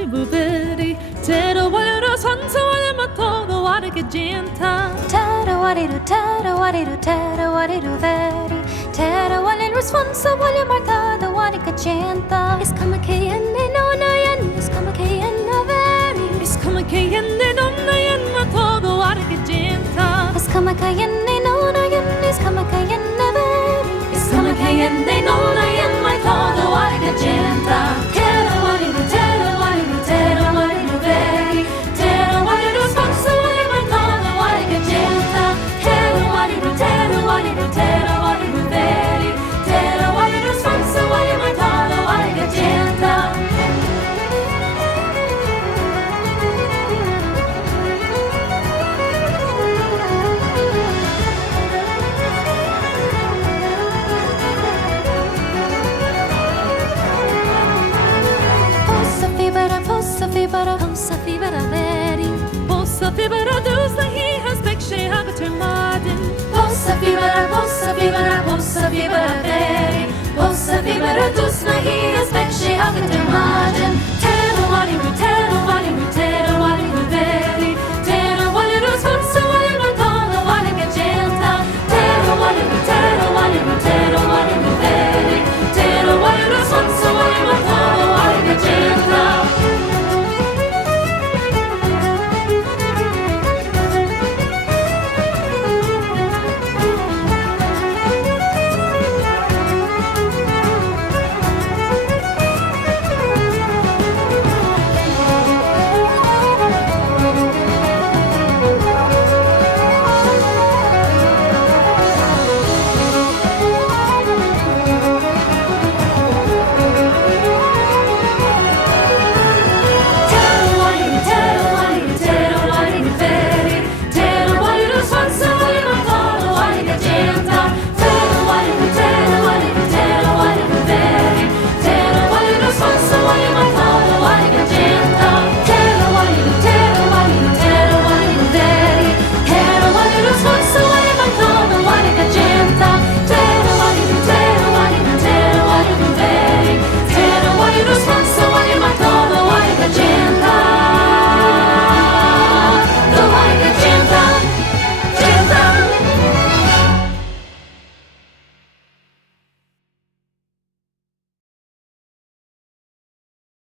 wali buberi tero wali sansa wali matodo wali genta Tera wali do veri Tera wali responsa wali martada wali genta Is come kayenne no na yen is come kayenne veri is come kayenne no na yen matodo wali genta Is come kayenne no na yen is come kayenne veri is come kayenne no na yen matodo wali genta tero wali do veri tero wali responsa wali martada wali genta tero wali do veri tero wali responsa wali martada wali genta Possa fibera veri Possa fibera dus na hi has picture hagot her madin Possa fibera veri Possa fibera dus na hi has pecce haget margin Tero wali